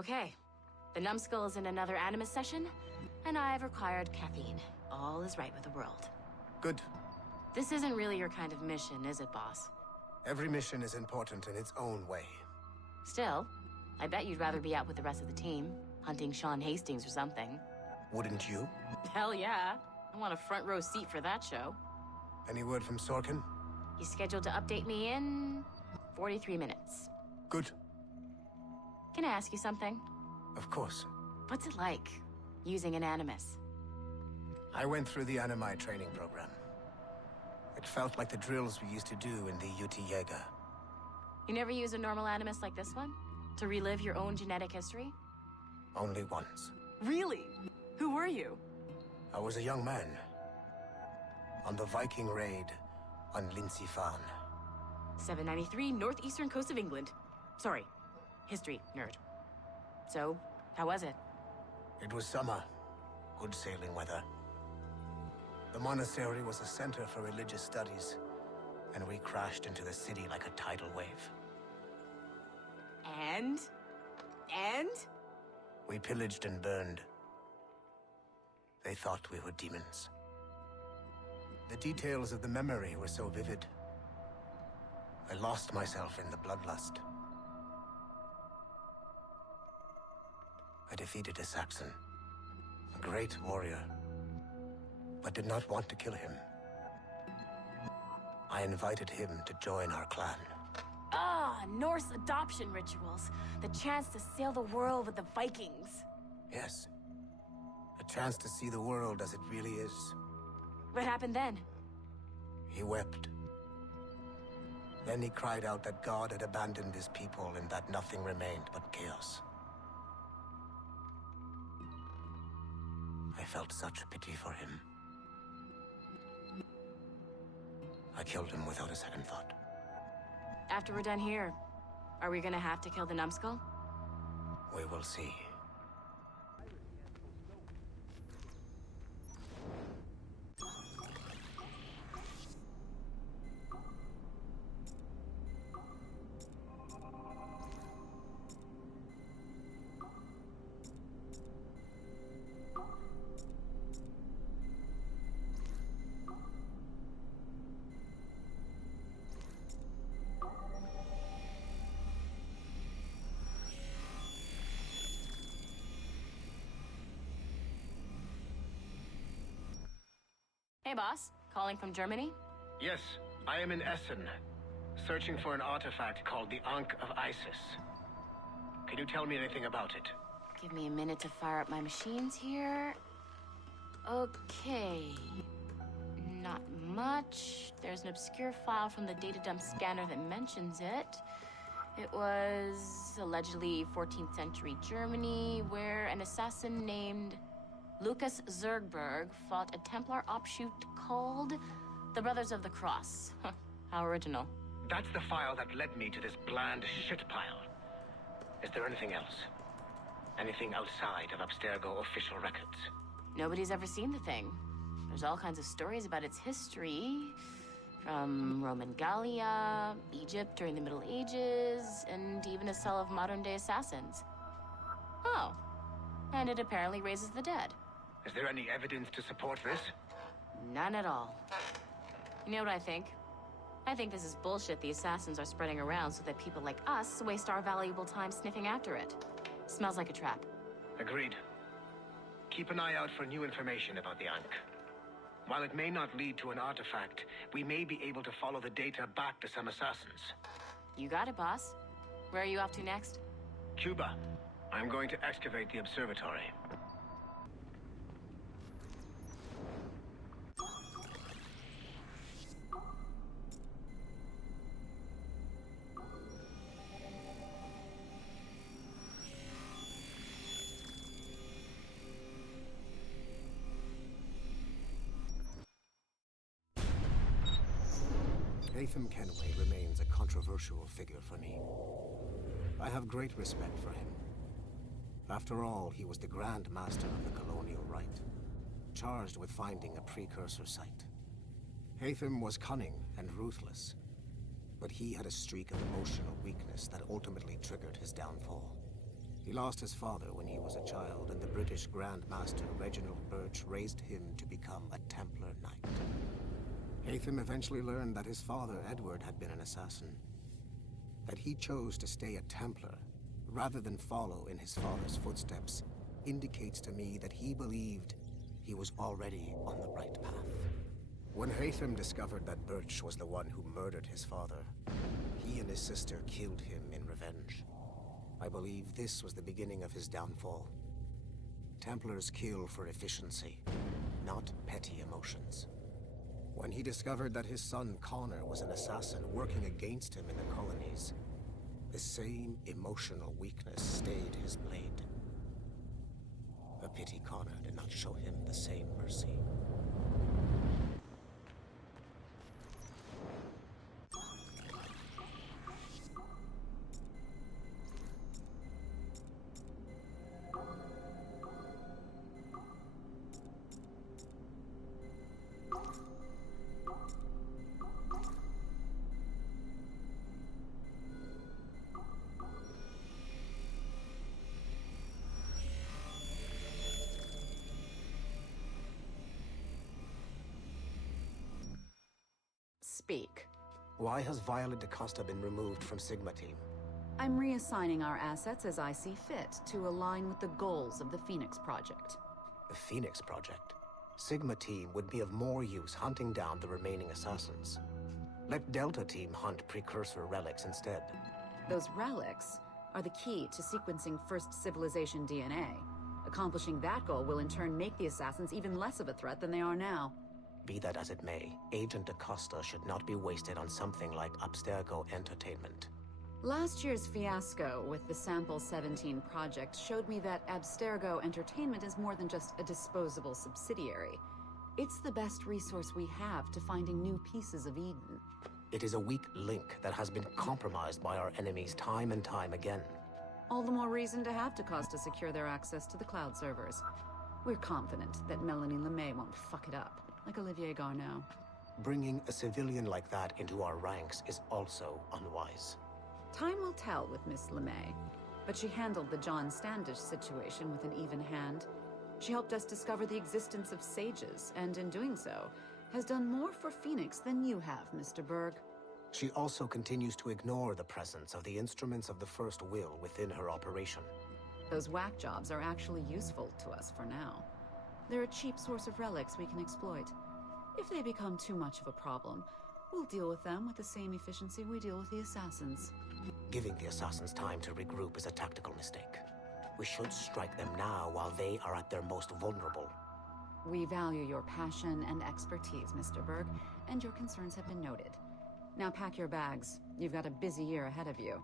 Okay, the numbskull is in another Animus session, and I've required caffeine. All is right with the world. Good. This isn't really your kind of mission, is it, boss? Every mission is important in its own way. Still, I bet you'd rather be out with the rest of the team, hunting Sean Hastings or something. Wouldn't you? Hell yeah. I want a front row seat for that show. Any word from Sorkin? He's scheduled to update me in 43 minutes. Good. Can I ask you something? Of course. What's it like, using an Animus? I went through the Animi training program. It felt like the drills we used to do in the UT Jaeger. You never use a normal Animus like this one? To relive your own genetic history? Only once. Really? Who were you? I was a young man. On the Viking raid on Lindsey Farm. 793, northeastern coast of England. Sorry, history nerd. So, how was it? It was summer. Good sailing weather. The monastery was a center for religious studies, and we crashed into the city like a tidal wave. And? We pillaged and burned. They thought we were demons. The details of the memory were so vivid. I lost myself in the bloodlust. I defeated a Saxon, a great warrior, but did not want to kill him. I invited him to join our clan. Ah, Norse adoption rituals. The chance to sail the world with the Vikings. Yes. A chance to see the world as it really is. What happened then? He wept. Then he cried out that God had abandoned his people and that nothing remained but chaos. I felt such pity for him. I killed him without a second thought. After we're done here, are we gonna have to kill the numbskull? We will see. Hey, boss. Calling from Germany? Yes, I am in Essen, searching for an artifact called the Ankh of Isis. Can you tell me anything about it? Give me a minute to fire up my machines here. Okay. Not much. There's an obscure file from the data dump scanner that mentions it. It was allegedly 14th century Germany, where an assassin named Lucas Zergberg fought a Templar offshoot called the Brothers of the Cross. Huh, how original. That's the file that led me to this bland shit pile. Is there anything else? Anything outside of Abstergo official records? Nobody's ever seen the thing. There's all kinds of stories about its history. From Roman Gallia, Egypt during the Middle Ages, and even a cell of modern-day assassins. Oh. And it apparently raises the dead. Is there any evidence to support this? None at all. You know what I think? I think this is bullshit the assassins are spreading around so that people like us waste our valuable time sniffing after it. Smells like a trap. Agreed. Keep an eye out for new information about the Ankh. While it may not lead to an artifact, we may be able to follow the data back to some assassins. You got it, boss. Where are you off to next? Cuba. I'm going to excavate the observatory. Haytham Kenway remains a controversial figure for me. I have great respect for him. After all, he was the Grand Master of the Colonial Rite, charged with finding a precursor site. Haytham was cunning and ruthless, but he had a streak of emotional weakness that ultimately triggered his downfall. He lost his father when he was a child, and the British Grand Master Reginald Birch raised him to become a Templar Knight. Haytham eventually learned that his father, Edward, had been an assassin. That he chose to stay a Templar, rather than follow in his father's footsteps, indicates to me that he believed he was already on the right path. When Haytham discovered that Birch was the one who murdered his father, he and his sister killed him in revenge. I believe this was the beginning of his downfall. Templars kill for efficiency, not petty emotions. When he discovered that his son Connor was an assassin working against him in the colonies, the same emotional weakness stayed his blade. A pity Connor did not show him the same mercy. Speak. Why has Violet DaCosta been removed from Sigma Team? I'm reassigning our assets as I see fit to align with the goals of the Phoenix Project. The Phoenix Project? Sigma Team would be of more use hunting down the remaining assassins. Let Delta Team hunt precursor relics instead. Those relics are the key to sequencing First Civilization DNA. Accomplishing that goal will in turn make the assassins even less of a threat than they are now. Be that as it may, Agent DaCosta should not be wasted on something like Abstergo Entertainment. Last year's fiasco with the Sample 17 project showed me that Abstergo Entertainment is more than just a disposable subsidiary. It's the best resource we have to finding new pieces of Eden. It is a weak link that has been compromised by our enemies time and time again. All the more reason to have DaCosta secure their access to the cloud servers. We're confident that Melanie LeMay won't fuck it up, like Olivier Garneau. Bringing a civilian like that into our ranks is also unwise. Time will tell with Miss LeMay, but she handled the John Standish situation with an even hand. She helped us discover the existence of sages, and in doing so, has done more for Phoenix than you have, Mr. Berg. She also continues to ignore the presence of the instruments of the First Will within her operation. Those whack jobs are actually useful to us for now. They're a cheap source of relics we can exploit. If they become too much of a problem, we'll deal with them with the same efficiency we deal with the assassins. Giving the assassins time to regroup is a tactical mistake. We should strike them now while they are at their most vulnerable. We value your passion and expertise, Mr. Berg, and your concerns have been noted. Now pack your bags. You've got a busy year ahead of you.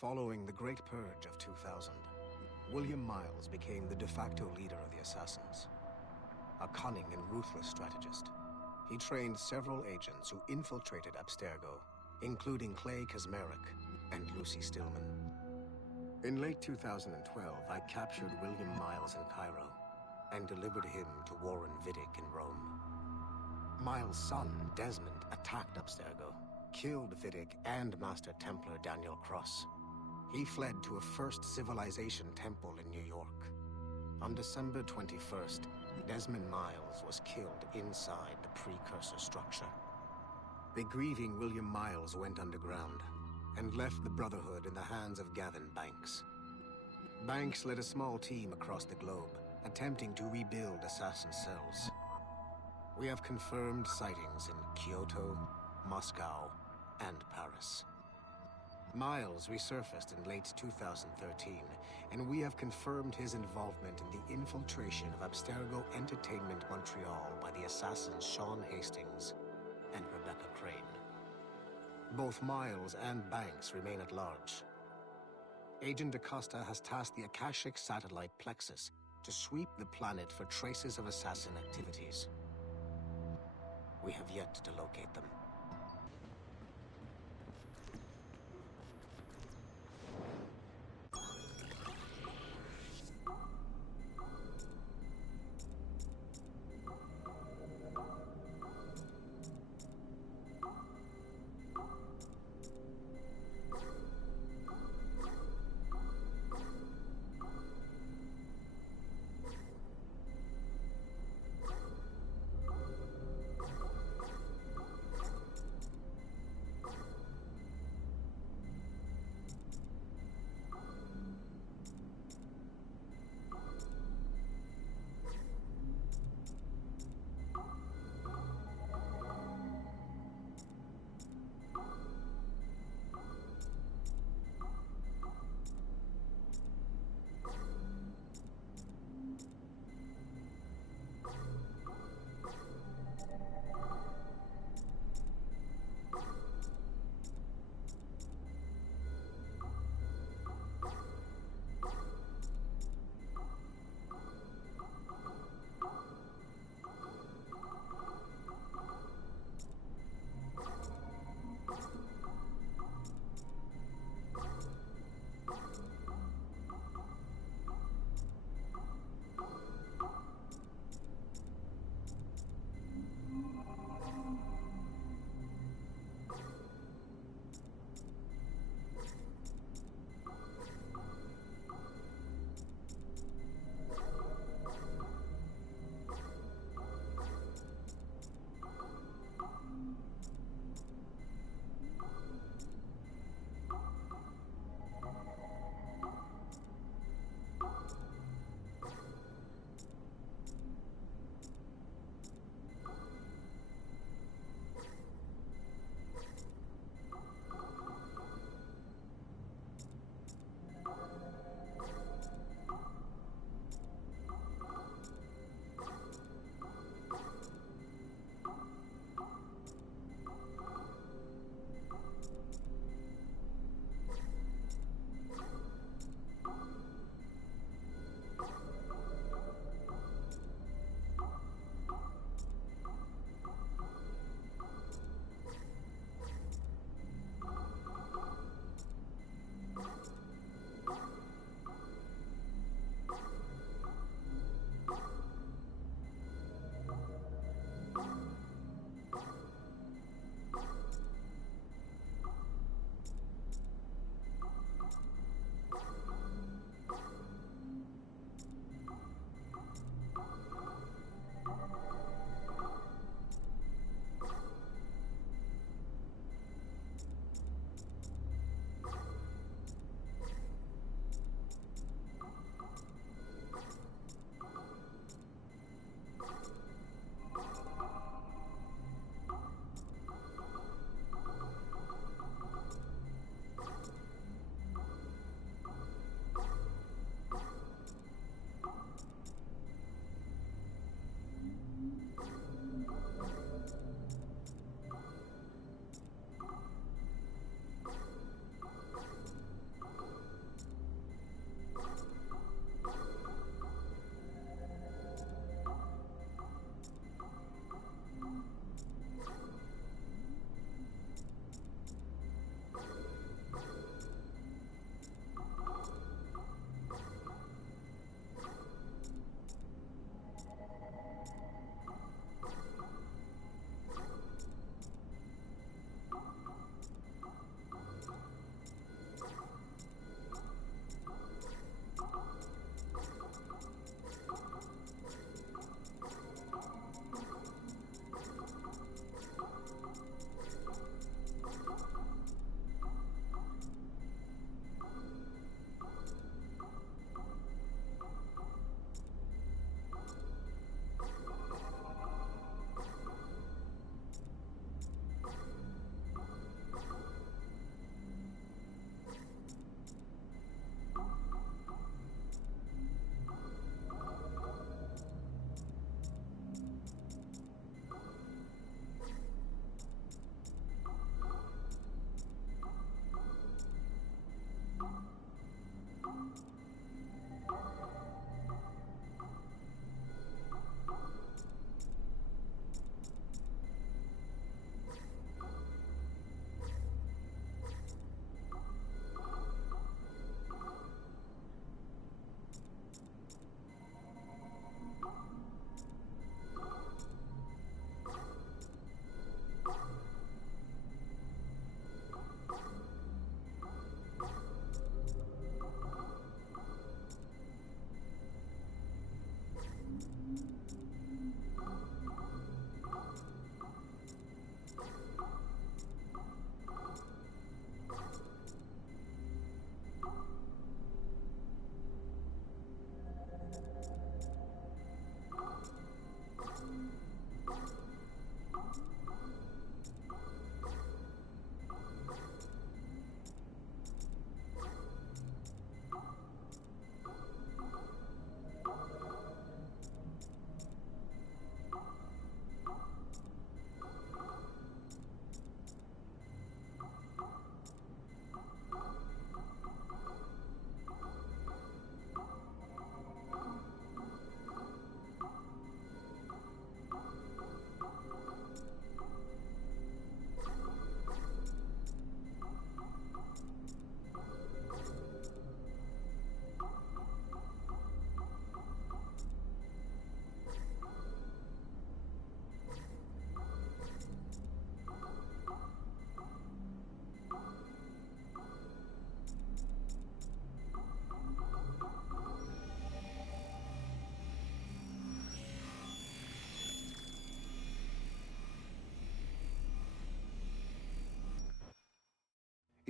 Following the Great Purge of 2000, William Miles became the de facto leader of the Assassins. A cunning and ruthless strategist, he trained several agents who infiltrated Abstergo including Clay Kazmarek and Lucy Stillman. In late 2012, I captured William Miles in Cairo and delivered him to Warren Vidic in Rome. Miles' son, Desmond, attacked Abstergo, killed Vidic and Master Templar Daniel Cross. He fled to a First Civilization temple in New York. On December 21st, Desmond Miles was killed inside the precursor structure. The grieving William Miles went underground and left the Brotherhood in the hands of Gavin Banks. Banks led a small team across the globe, attempting to rebuild assassin cells. We have confirmed sightings in Kyoto, Moscow, and Paris. Miles resurfaced in late 2013, and we have confirmed his involvement in the infiltration of Abstergo Entertainment Montreal by the assassins Sean Hastings and Rebecca Crane. Both Miles and Banks remain at large. Agent DaCosta has tasked the Akashic satellite Plexus to sweep the planet for traces of assassin activities. We have yet to locate them.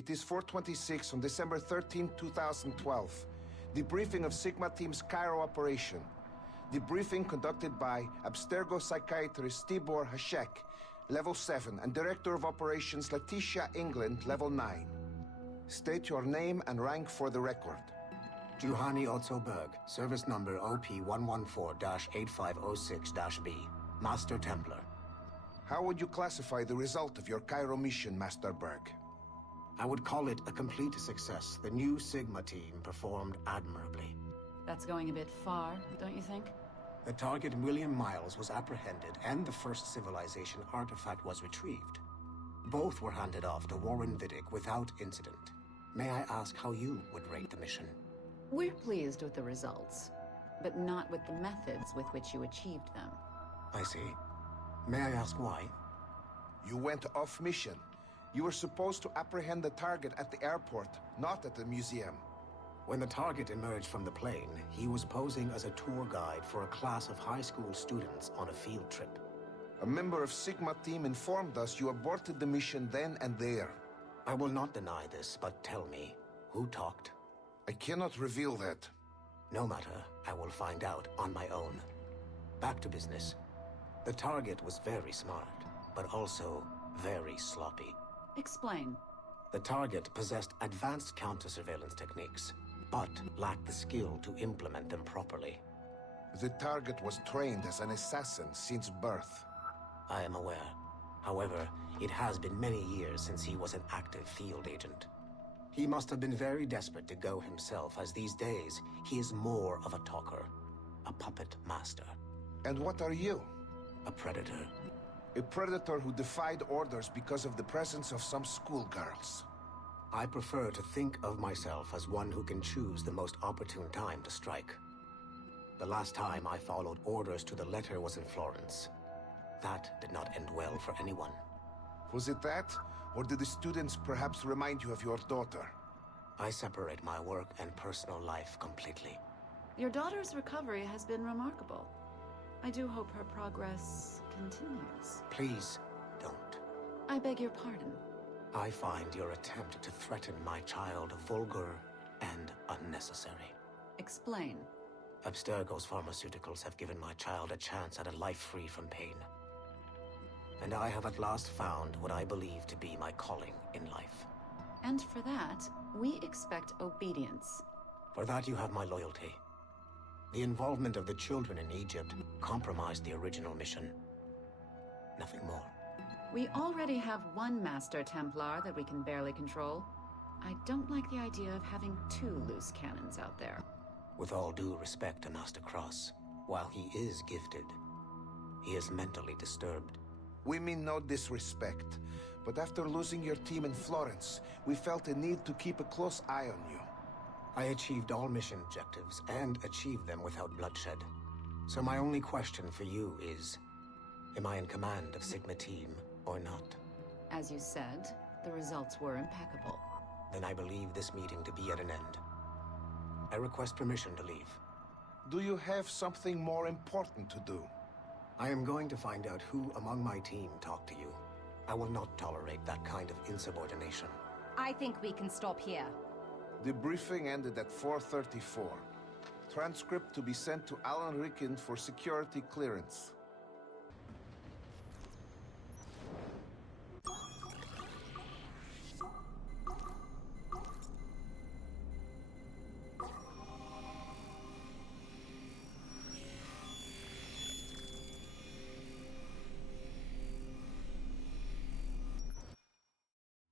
It is 4:26 on December 13, 2012. Debriefing of Sigma Team's Cairo operation. Debriefing conducted by Abstergo psychiatrist Tibor Hashek, Level 7, and Director of Operations Letitia England, Level 9. State your name and rank for the record. Juhani Otsoberg, service number OP114-8506-B, Master Templar. How would you classify the result of your Cairo mission, Master Berg? I would call it a complete success. The new Sigma team performed admirably. That's going a bit far, don't you think? The target, William Miles, was apprehended and the first civilization artifact was retrieved. Both were handed off to Warren Vidic without incident. May I ask how you would rate the mission? We're pleased with the results, but not with the methods with which you achieved them. I see. May I ask why? You went off mission. You were supposed to apprehend the target at the airport, not at the museum. When the target emerged from the plane, he was posing as a tour guide for a class of high school students on a field trip. A member of Sigma Team informed us you aborted the mission then and there. I will not deny this, but tell me, who talked? I cannot reveal that. No matter, I will find out on my own. Back to business. The target was very smart, but also very sloppy. Explain. The target possessed advanced counter-surveillance techniques, but lacked the skill to implement them properly. The target was trained as an assassin since birth. I am aware. However, it has been many years since he was an active field agent. He must have been very desperate to go himself, as these days, he is more of a talker. A puppet master. And what are you? A predator. A predator who defied orders because of the presence of some schoolgirls. I prefer to think of myself as one who can choose the most opportune time to strike. The last time I followed orders to the letter was in Florence. That did not end well for anyone. Was it that? Or did the students perhaps remind you of your daughter? I separate my work and personal life completely. Your daughter's recovery has been remarkable. I do hope her progress continues. Please, don't. I beg your pardon. I find your attempt to threaten my child vulgar and unnecessary. Explain. Abstergo's pharmaceuticals have given my child a chance at a life free from pain. And I have at last found what I believe to be my calling in life. And for that, we expect obedience. For that you have my loyalty. The involvement of the children in Egypt compromised the original mission. Nothing more. We already have one Master Templar that we can barely control. I don't like the idea of having two loose cannons out there. With all due respect to Master Cross, while he is gifted, he is mentally disturbed. We mean no disrespect, but after losing your team in Florence, we felt a need to keep a close eye on you. I achieved all mission objectives, and achieved them without bloodshed. So my only question for you is, am I in command of Sigma Team or not? As you said, the results were impeccable. Then I believe this meeting to be at an end. I request permission to leave. Do you have something more important to do? I am going to find out who among my team talked to you. I will not tolerate that kind of insubordination. I think we can stop here. The briefing ended at 4:34. Transcript to be sent to Alan Ricken for security clearance.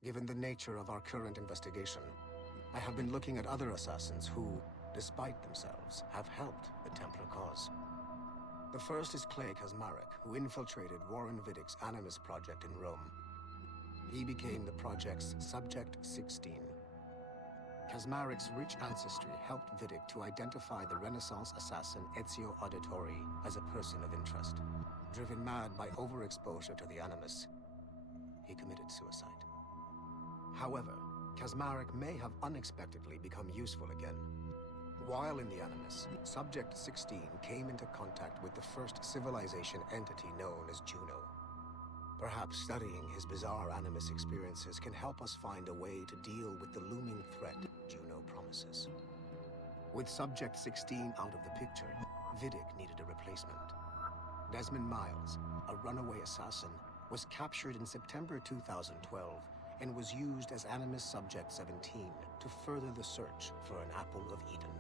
Given the nature of our current investigation, I have been looking at other assassins who, despite themselves, have helped the Templar cause. The first is Clay Kazmarek, who infiltrated Warren Vidic's Animus project in Rome. He became the project's Subject 16. Kazmarek's rich ancestry helped Vidic to identify the Renaissance assassin Ezio Auditore as a person of interest. Driven mad by overexposure to the Animus, he committed suicide. However, Kazmarek may have unexpectedly become useful again. While in the Animus, Subject 16 came into contact with the first civilization entity known as Juno. Perhaps studying his bizarre Animus experiences can help us find a way to deal with the looming threat Juno promises. With Subject 16 out of the picture, Vidic needed a replacement. Desmond Miles, a runaway assassin, was captured in September 2012 and was used as Animus Subject 17 to further the search for an Apple of Eden.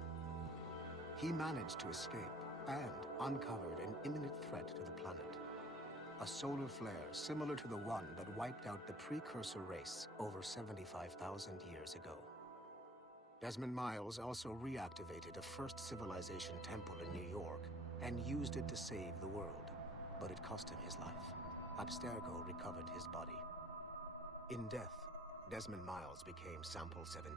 He managed to escape and uncovered an imminent threat to the planet. A solar flare similar to the one that wiped out the precursor race over 75,000 years ago. Desmond Miles also reactivated a first civilization temple in New York and used it to save the world, but it cost him his life. Abstergo recovered his body. In death, Desmond Miles became Sample 17,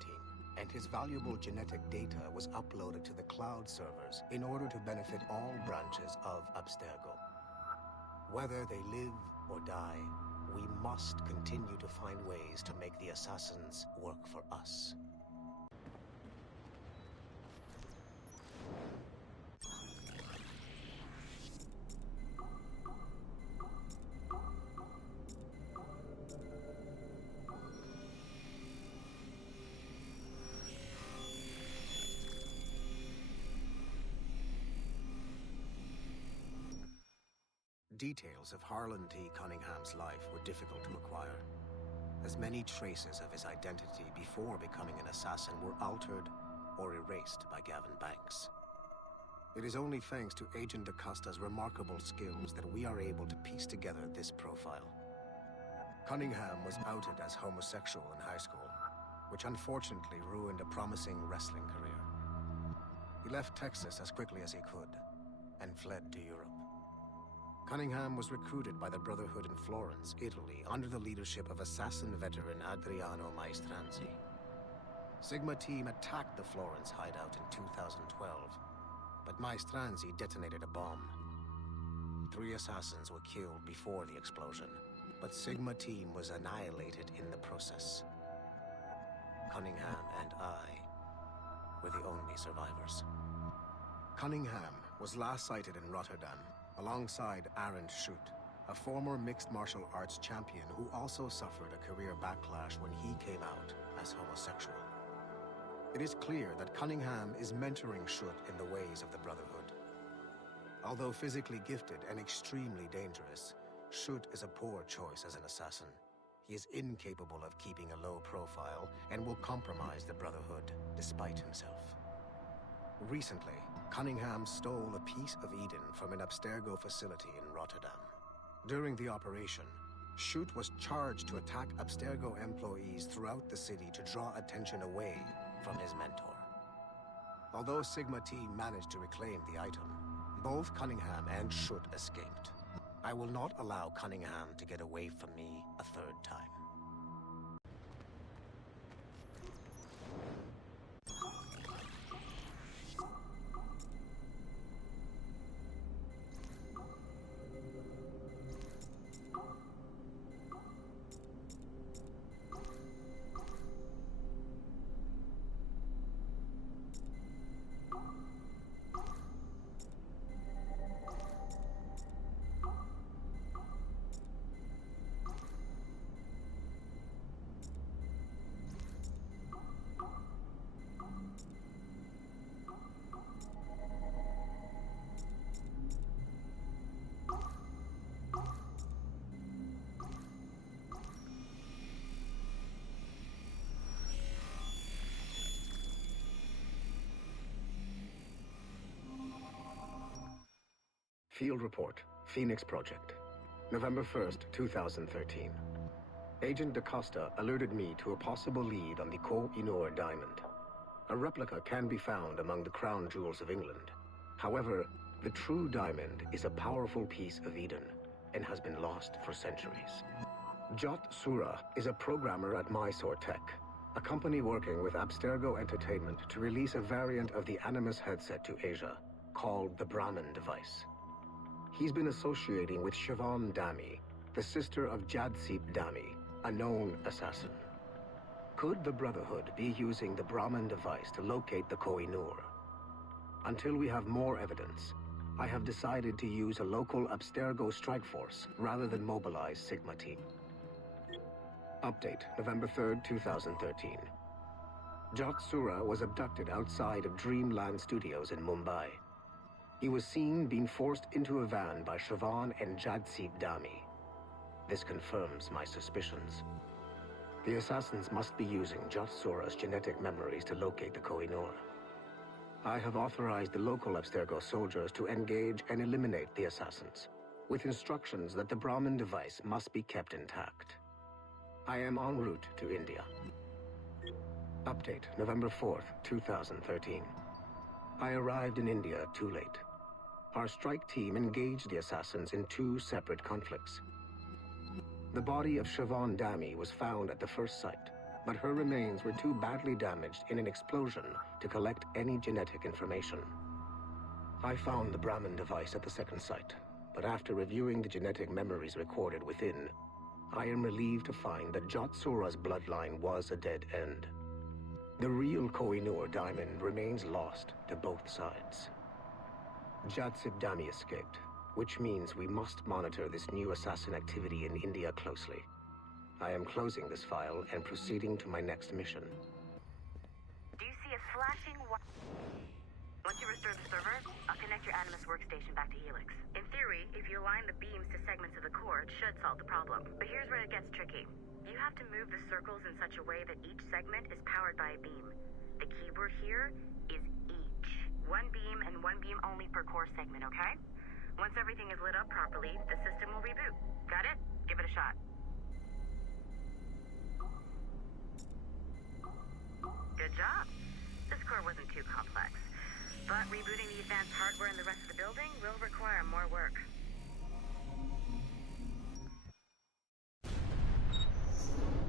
and his valuable genetic data was uploaded to the cloud servers in order to benefit all branches of Abstergo. Whether they live or die, we must continue to find ways to make the assassins work for us. Details of Harlan T. Cunningham's life were difficult to acquire, as many traces of his identity before becoming an assassin were altered or erased by Gavin Banks. It is only thanks to Agent DaCosta's remarkable skills that we are able to piece together this profile. Cunningham was outed as homosexual in high school, which unfortunately ruined a promising wrestling career. He left Texas as quickly as he could and fled to Europe. Cunningham was recruited by the Brotherhood in Florence, Italy, under the leadership of assassin veteran Adriano Maestranzi. Sigma team attacked the Florence hideout in 2012, but Maestranzi detonated a bomb. 3 assassins were killed before the explosion, but Sigma team was annihilated in the process. Cunningham and I were the only survivors. Cunningham was last sighted in Rotterdam, alongside Aaron Schutt, a former mixed martial arts champion who also suffered a career backlash when he came out as homosexual. It is clear that Cunningham is mentoring Schutt in the ways of the Brotherhood. Although physically gifted and extremely dangerous, Schutt is a poor choice as an assassin. He is incapable of keeping a low profile and will compromise the Brotherhood despite himself. Recently, Cunningham stole a piece of Eden from an Abstergo facility in Rotterdam. During the operation, Schutt was charged to attack Abstergo employees throughout the city to draw attention away from his mentor. Although Sigma team managed to reclaim the item, both Cunningham and Schutt escaped. I will not allow Cunningham to get away from me a third time. Field Report, Phoenix Project, November 1st, 2013. Agent DaCosta alerted me to a possible lead on the Koh-i-Noor diamond. A replica can be found among the crown jewels of England. However, the true diamond is a powerful piece of Eden and has been lost for centuries. Jot Sura is a programmer at Mysore Tech, a company working with Abstergo Entertainment to release a variant of the Animus headset to Asia, called the Brahman device. He's been associating with Siobhan Dami, the sister of Jadseep Dami, a known assassin. Could the Brotherhood be using the Brahman device to locate the Koh-i-Noor? Until we have more evidence, I have decided to use a local Abstergo strike force rather than mobilize Sigma team. Update, November 3rd, 2013. Jatsura was abducted outside of Dreamland Studios in Mumbai. He was seen being forced into a van by Siobhan and Jadseep Dami. This confirms my suspicions. The assassins must be using Jatsura's genetic memories to locate the Kohinoor. I have authorized the local Abstergo soldiers to engage and eliminate the assassins, with instructions that the Brahmin device must be kept intact. I am en route to India. Update, November 4th, 2013. I arrived in India too late. Our strike team engaged the assassins in 2 separate conflicts. The body of Siobhan Dami was found at the first site, but her remains were too badly damaged in an explosion to collect any genetic information. I found the Brahmin device at the second site, but after reviewing the genetic memories recorded within, I am relieved to find that Jatsura's bloodline was a dead end. The real Kohinoor diamond remains lost to both sides. Jadseep Dami escaped, which means we must monitor this new assassin activity in India closely. I am closing this file and proceeding to my next mission. Do you see a flashing Once you restore the server, I'll connect your Animus workstation back to Helix. In theory, if you align the beams to segments of the core, it should solve the problem. But here's where it gets tricky. You have to move the circles in such a way that each segment is powered by a beam. The keyword here is each. 1 beam and 1 beam only per core segment, okay? Once everything is lit up properly, the system will reboot. Got it? Give it a shot. Good job. This core wasn't too complex. But rebooting the advanced hardware in the rest of the building will require more work.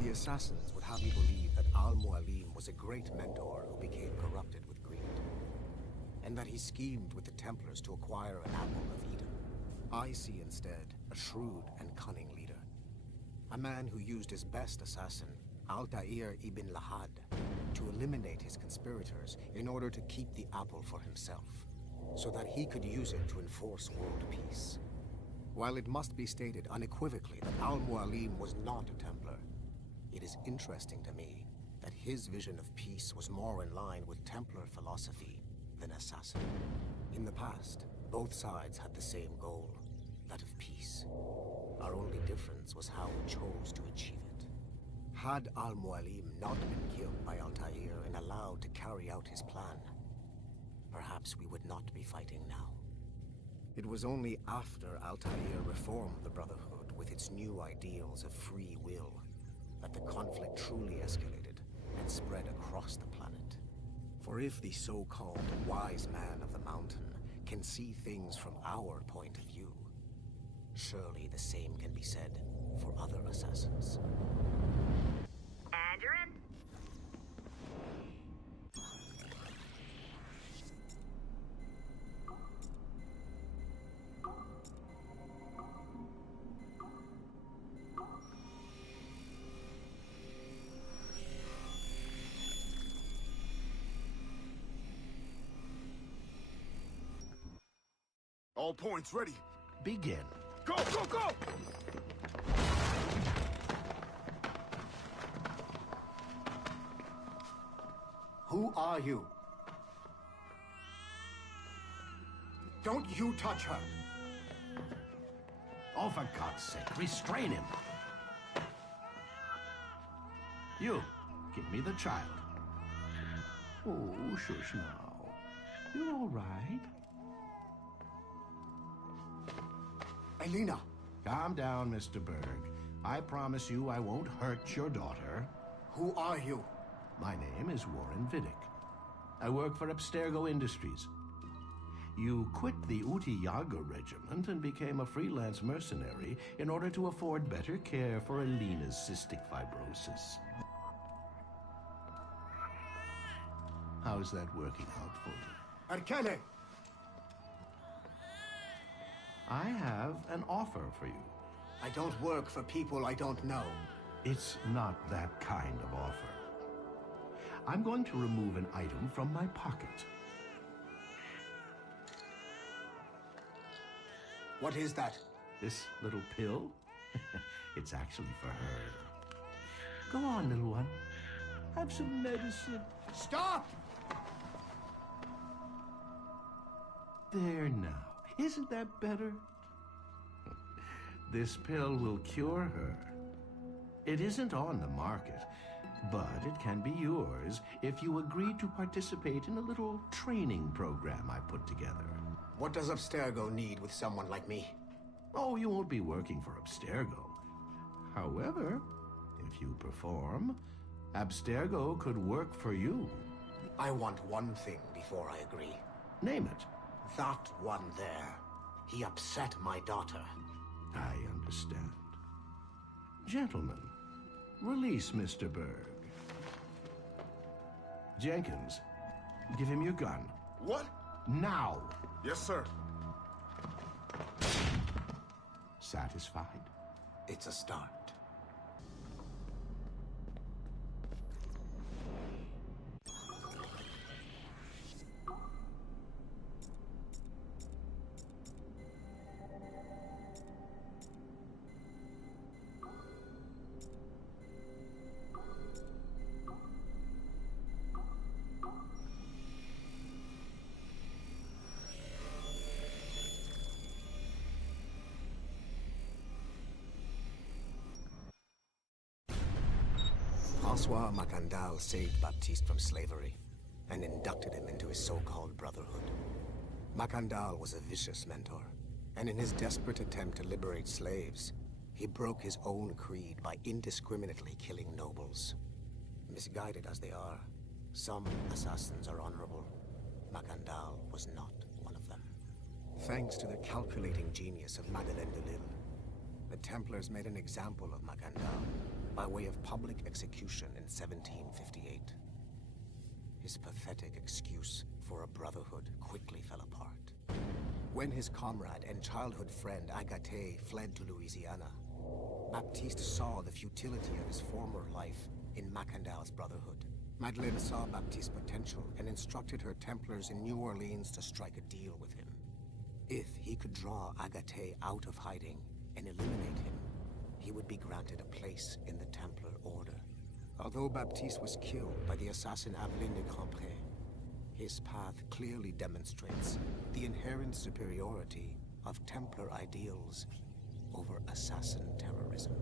The assassins would have you believe that Al-Mualim was a great mentor who became corrupted with greed, and that he schemed with the Templars to acquire an apple of Eden. I see instead a shrewd and cunning leader. A man who used his best assassin, Altair ibn Lahad, to eliminate his conspirators in order to keep the apple for himself, so that he could use it to enforce world peace. While it must be stated unequivocally that Al-Mualim was not a Templar, it is interesting to me that his vision of peace was more in line with Templar philosophy than assassin. In the past, both sides had the same goal, that of peace. Our only difference was how we chose to achieve it. Had Al-Mualim not been killed by Altair and allowed to carry out his plan, perhaps we would not be fighting now. It was only after Altair reformed the Brotherhood with its new ideals of free will that the conflict truly escalated and spread across the planet. For if the so-called wise man of the mountain can see things from our point of view, surely the same can be said for other assassins. And you're in. All points ready. Begin. Go, go, go! Who are you? Don't you touch her! Oh, for God's sake, restrain him. You, give me the child. Oh, shush now. You're all right. Elena! Calm down, Mr. Berg. I promise you I won't hurt your daughter. Who are you? My name is Warren Vidic. I work for Abstergo Industries. You quit the Uti Yaga regiment and became a freelance mercenary in order to afford better care for Elena's cystic fibrosis. How's that working out for you? Arkele! I have an offer for you. I don't work for people I don't know. It's not that kind of offer. I'm going to remove an item from my pocket. What is that? This little pill? It's actually for her. Go on, little one. Have some medicine. Stop! There now. Isn't that better? This pill will cure her. It isn't on the market, but it can be yours if you agree to participate in a little training program I put together. What does Abstergo need with someone like me? Oh, you won't be working for Abstergo. However, if you perform, Abstergo could work for you. I want one thing before I agree. Name it. That one there. He upset my daughter. I understand. Gentlemen, release Mr. Berg. Jenkins, give him your gun. What? Now! Yes, sir. Satisfied? It's a start. François Macandal saved Baptiste from slavery and inducted him into his so-called brotherhood. Macandal was a vicious mentor, and in his desperate attempt to liberate slaves, he broke his own creed by indiscriminately killing nobles. Misguided as they are, some assassins are honorable. Macandal was not one of them. Thanks to the calculating genius of Madeleine de Lille, the Templars made an example of Macandal by way of public execution in 1758. His pathetic excuse for a brotherhood quickly fell apart. When his comrade and childhood friend Agathe fled to Louisiana, Baptiste saw the futility of his former life in Macandal's brotherhood. Madeleine saw Baptiste's potential and instructed her Templars in New Orleans to strike a deal with him. If he could draw Agathe out of hiding and eliminate him, he would be granted a place in the Templar Order. Although Baptiste was killed by the assassin Aveline de Grandpré, his path clearly demonstrates the inherent superiority of Templar ideals over assassin terrorism.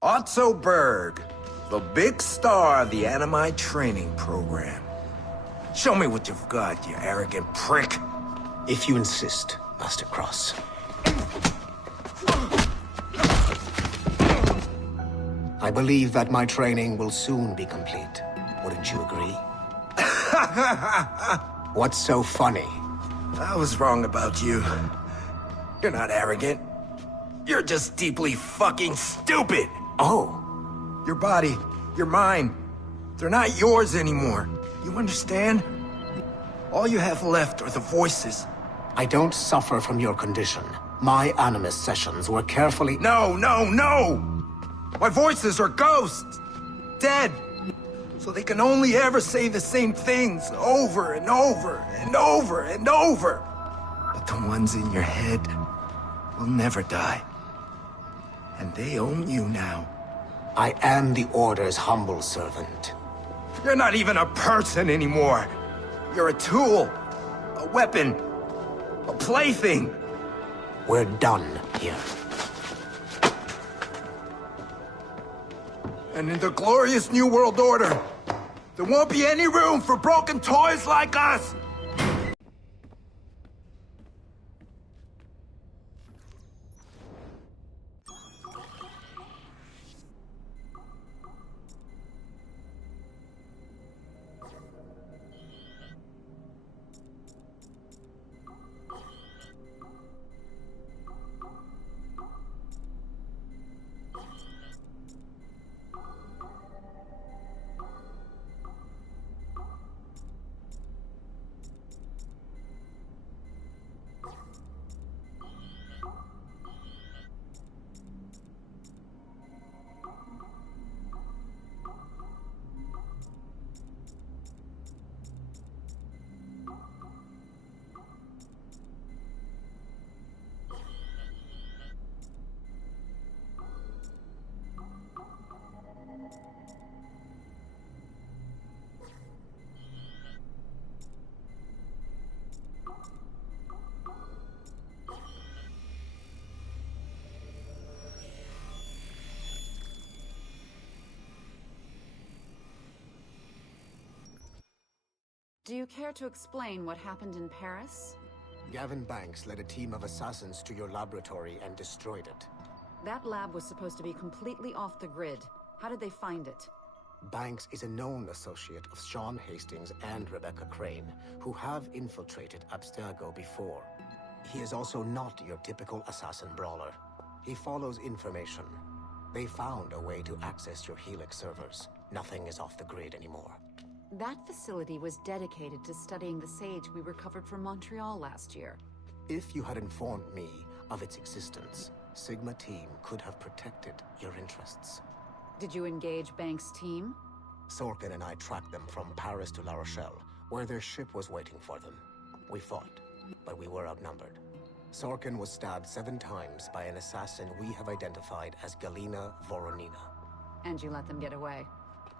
Otto Berg, the big star of the Animi training program. Show me what you've got, you arrogant prick. If you insist, Master Cross. I believe that my training will soon be complete. Wouldn't you agree? What's so funny? I was wrong about you. You're not arrogant. You're just deeply fucking stupid! Oh, Your body, your mind, they're not yours anymore. You understand? All you have left are the voices. I don't suffer from your condition. My Animus sessions were carefully... No! My voices are ghosts! Dead! So they can only ever say the same things over and over and over and over. But the ones in your head will never die. And they own you now. I am the Order's humble servant. You're not even a person anymore. You're a tool, a weapon, a plaything. We're done here. And in the glorious New World Order, there won't be any room for broken toys like us! Do you care to explain what happened in Paris? Gavin Banks led a team of assassins to your laboratory and destroyed it. That lab was supposed to be completely off the grid. How did they find it? Banks is a known associate of Sean Hastings and Rebecca Crane, who have infiltrated Abstergo before. He is also not your typical assassin brawler. He follows information. They found a way to access your Helix servers. Nothing is off the grid anymore. That facility was dedicated to studying the sage we recovered from Montreal last year. If you had informed me of its existence, Sigma Team could have protected your interests. Did you engage Banks' team? Sorkin and I tracked them from Paris to La Rochelle, where their ship was waiting for them. We fought, but we were outnumbered. Sorkin was stabbed 7 times by an assassin we have identified as Galina Voronina. And you let them get away?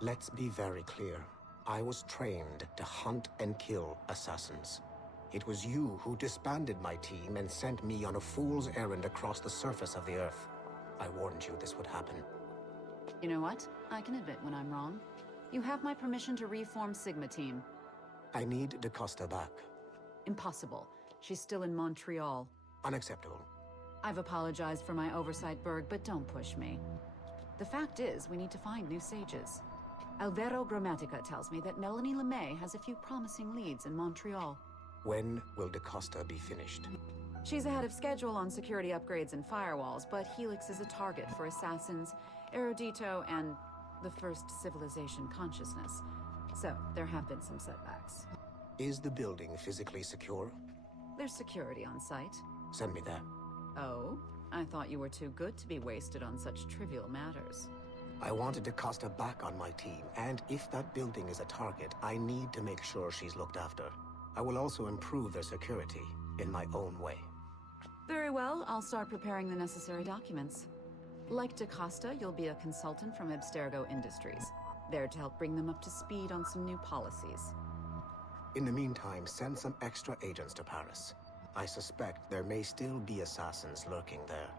Let's be very clear. I was trained to hunt and kill assassins. It was you who disbanded my team and sent me on a fool's errand across the surface of the Earth. I warned you this would happen. You know what? I can admit when I'm wrong. You have my permission to reform Sigma Team. I need DaCosta back. Impossible. She's still in Montreal. Unacceptable. I've apologized for my oversight, Berg, but don't push me. The fact is, we need to find new sages. Alvaro Grammatica tells me that Melanie LeMay has a few promising leads in Montreal. When will DaCosta be finished? She's ahead of schedule on security upgrades and firewalls, but Helix is a target for assassins, Erudito, and the First Civilization consciousness. So, there have been some setbacks. Is the building physically secure? There's security on site. Send me there. Oh? I thought you were too good to be wasted on such trivial matters. I wanted DaCosta back on my team, and if that building is a target, I need to make sure she's looked after. I will also improve their security in my own way. Very well, I'll start preparing the necessary documents. Like DaCosta, you'll be a consultant from Abstergo Industries, there to help bring them up to speed on some new policies. In the meantime, send some extra agents to Paris. I suspect there may still be assassins lurking there.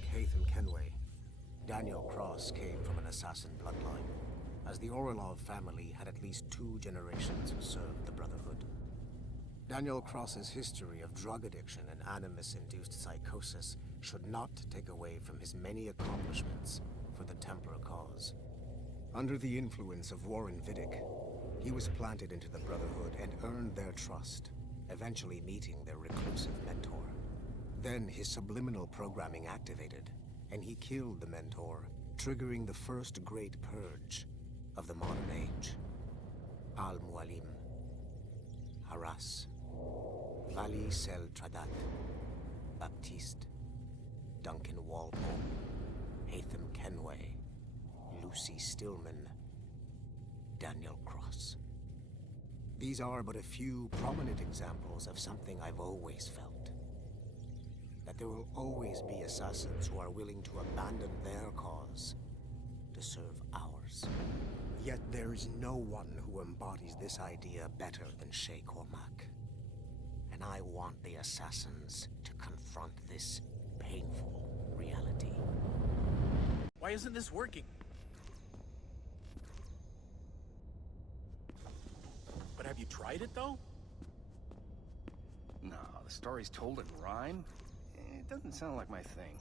Unlike Hatham Kenway, Daniel Cross came from an assassin bloodline, as the Orlov family had at least 2 generations who served the Brotherhood. Daniel Cross's history of drug addiction and animus-induced psychosis should not take away from his many accomplishments for the Templar cause. Under the influence of Warren Vidic, he was planted into the Brotherhood and earned their trust, eventually meeting their reclusive mentor. Then his subliminal programming activated, and he killed the mentor, triggering the first great purge of the modern age. Al-Mualim, Haras, Vali Sel Tradat, Baptiste, Duncan Walpole, Hatham Kenway, Lucy Stillman, Daniel Cross. These are but a few prominent examples of something I've always felt. That there will always be assassins who are willing to abandon their cause to serve ours. Yet there is no one who embodies this idea better than Shay Cormac. And I want the assassins to confront this painful reality. Why isn't this working? But have you tried it, though? No, the story's told in rhyme. It doesn't sound like my thing.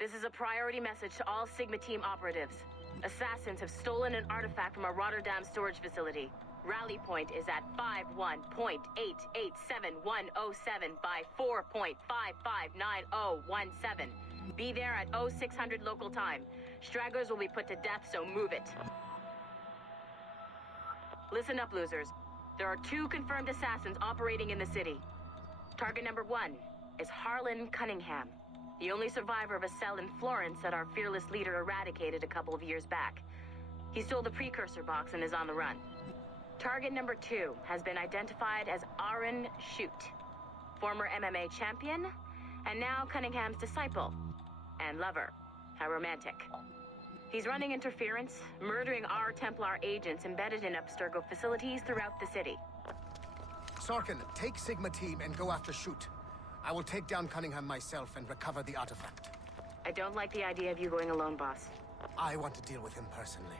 This is a priority message to all Sigma Team operatives. Assassins have stolen an artifact from a Rotterdam storage facility. Rally point is at 51.887107 by 4.559017. Be there at 0600 local time. Stragglers will be put to death, so move it. Listen up, losers. There are 2 confirmed assassins operating in the city. Target number 1 is Harlan Cunningham, the only survivor of a cell in Florence that our fearless leader eradicated a couple of years back. He stole the precursor box and is on the run. Target number 2 has been identified as Aaron Shoot, former MMA champion, and now Cunningham's disciple and lover, a romantic. He's running interference, murdering our Templar agents embedded in Abstergo facilities throughout the city. Sorkin, take Sigma Team and go after Shoot. I will take down Cunningham myself and recover the artifact. I don't like the idea of you going alone, boss. I want to deal with him personally.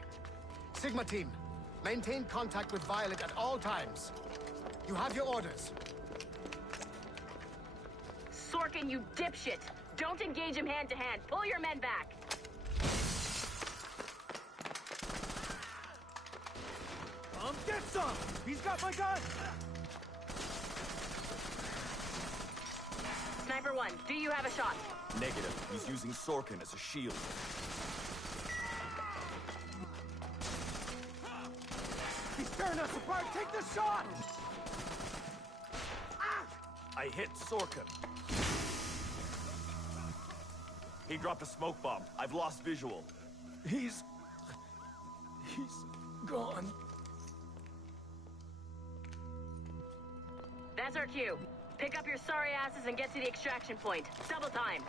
Sigma Team, maintain contact with Violet at all times. You have your orders. Sorkin, you dipshit! Don't engage him hand-to-hand. Pull your men back! Get some! He's got my gun! Sniper 1, do you have a shot? Negative. He's using Sorkin as a shield. He's tearing us apart! Take the shot! I hit Sorkin. He dropped a smoke bomb. I've lost visual. He's gone. That's our cue. Pick up your sorry asses and get to the extraction point. Double time.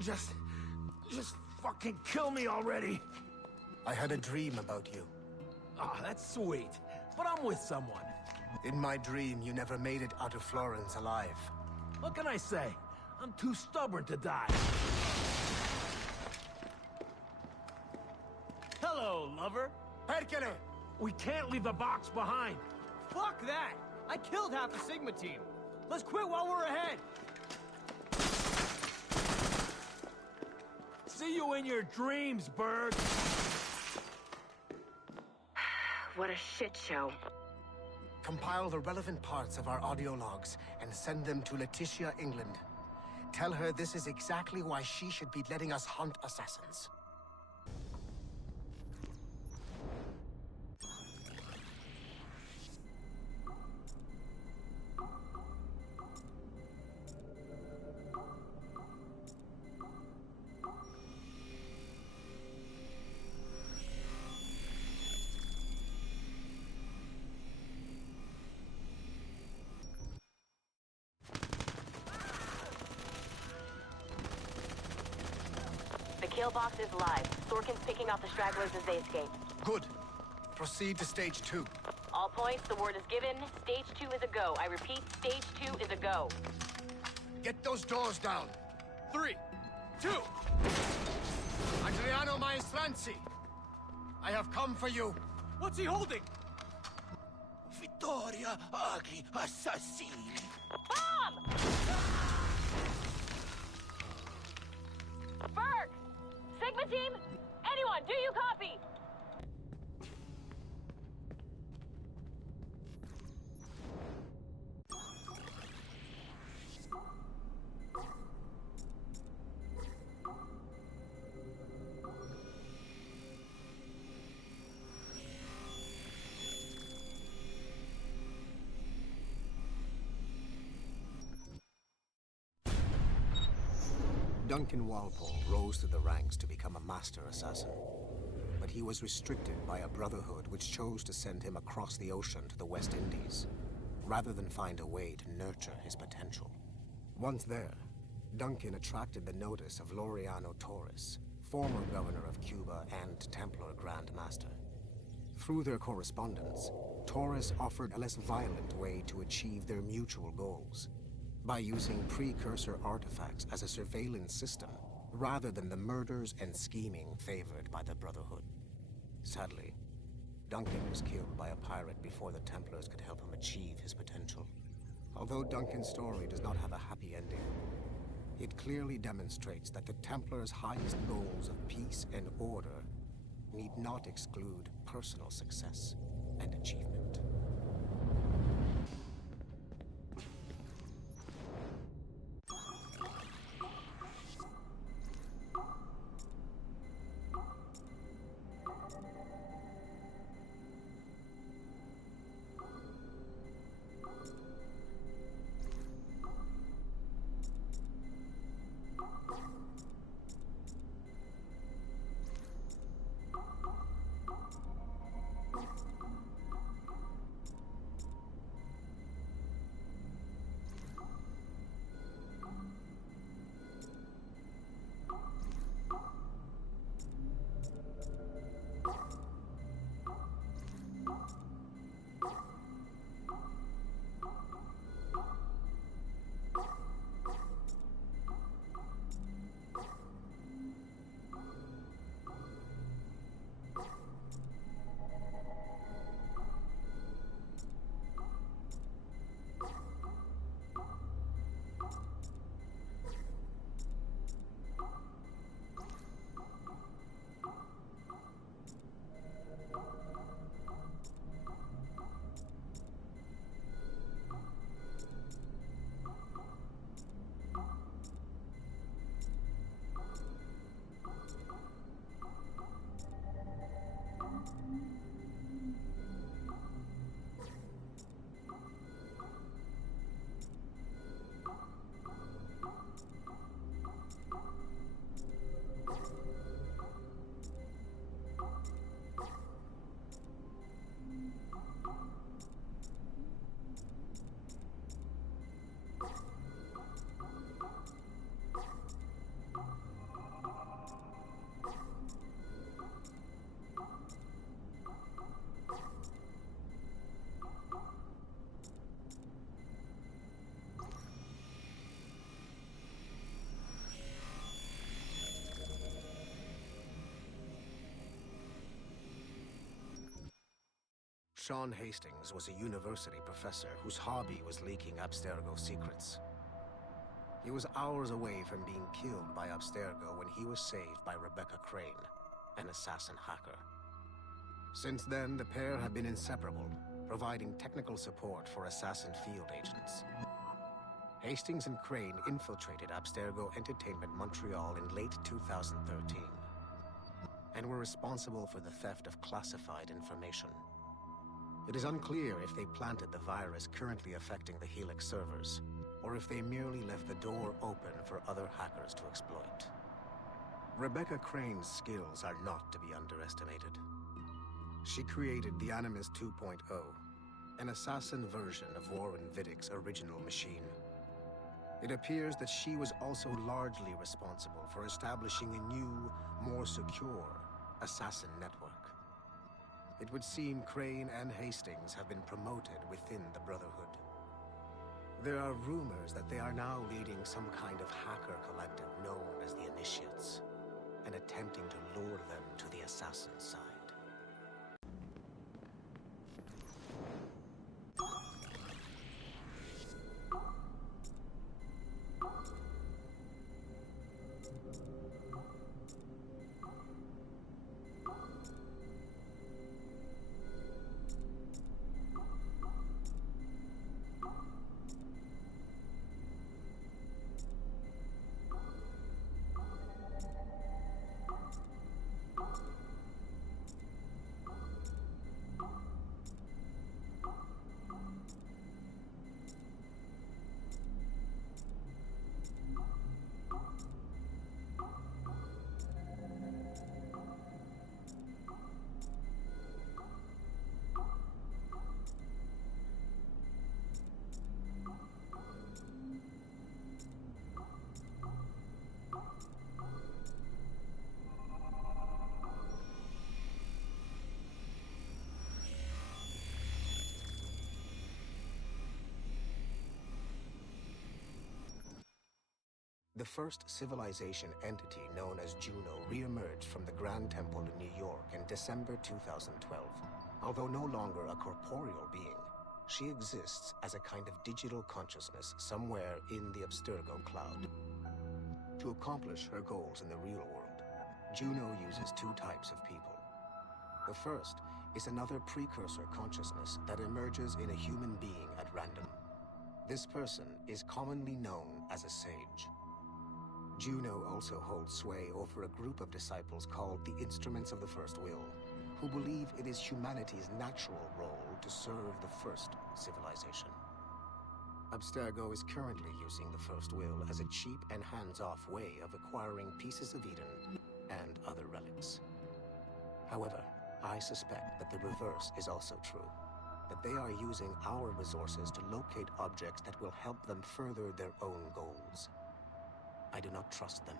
Just fucking kill me already. I had a dream about you. Ah, that's sweet. But I'm with someone. In my dream, you never made it out of Florence alive. What can I say? I'm too stubborn to die. Hello, lover. Perkele! We can't leave the box behind. Fuck that! I killed half the Sigma team. Let's quit while we're ahead. See you in your dreams, Berg. What a shit show. Compile the relevant parts of our audio logs and send them to Letitia, England. Tell her this is exactly why she should be letting us hunt assassins. The kill box is live. Sorkin's picking off the stragglers as they escape. Good. Proceed to stage 2. All points, the word is given. Stage 2 is a go. I repeat, stage 2 is a go. Get those doors down. 3, 2. Adriano Maestranzi, I have come for you. What's he holding? Vittoria agli assassini. Bomb! Berg! Sigma team? Anyone, do you copy? Duncan Walpole rose through the ranks to become a master assassin. But he was restricted by a brotherhood which chose to send him across the ocean to the West Indies, rather than find a way to nurture his potential. Once there, Duncan attracted the notice of Laureano Torres, former governor of Cuba and Templar Grand Master. Through their correspondence, Torres offered a less violent way to achieve their mutual goals, by using precursor artifacts as a surveillance system, rather than the murders and scheming favored by the Brotherhood. Sadly, Duncan was killed by a pirate before the Templars could help him achieve his potential. Although Duncan's story does not have a happy ending, it clearly demonstrates that the Templars' highest goals of peace and order need not exclude personal success and achievement. Sean Hastings was a university professor whose hobby was leaking Abstergo secrets. He was hours away from being killed by Abstergo when he was saved by Rebecca Crane, an assassin hacker. Since then, the pair have been inseparable, providing technical support for assassin field agents. Hastings and Crane infiltrated Abstergo Entertainment Montreal in late 2013, and were responsible for the theft of classified information. It is unclear if they planted the virus currently affecting the Helix servers, or if they merely left the door open for other hackers to exploit. Rebecca Crane's skills are not to be underestimated. She created the Animus 2.0, an assassin version of Warren Viddick's original machine. It appears that she was also largely responsible for establishing a new, more secure assassin network. It would seem Crane and Hastings have been promoted within the Brotherhood. There are rumors that they are now leading some kind of hacker collective known as the Initiates, and attempting to lure them to the assassin side. The first civilization entity known as Juno re-emerged from the Grand Temple in New York in December 2012. Although no longer a corporeal being, She exists as a kind of digital consciousness somewhere in the Abstergo cloud. To accomplish her goals in the real world, Juno uses two types of people. The first is another precursor consciousness that emerges in a human being at random. This person is commonly known as a sage. Juno also holds sway over a group of disciples called the Instruments of the First Will, who believe it is humanity's natural role to serve the first civilization. Abstergo is currently using the First Will as a cheap and hands-off way of acquiring pieces of Eden and other relics. However, I suspect that the reverse is also true, that they are using our resources to locate objects that will help them further their own goals. I do not trust them,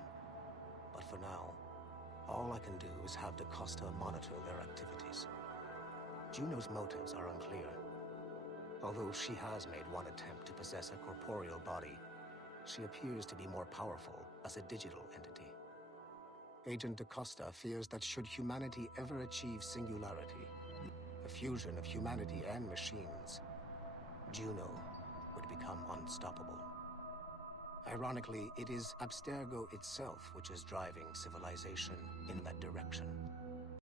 but for now, all I can do is have DaCosta monitor their activities. Juno's motives are unclear. Although she has made one attempt to possess a corporeal body, she appears to be more powerful as a digital entity. Agent DaCosta fears that should humanity ever achieve singularity, a fusion of humanity and machines, Juno would become unstoppable. Ironically, it is Abstergo itself which is driving civilization in that direction.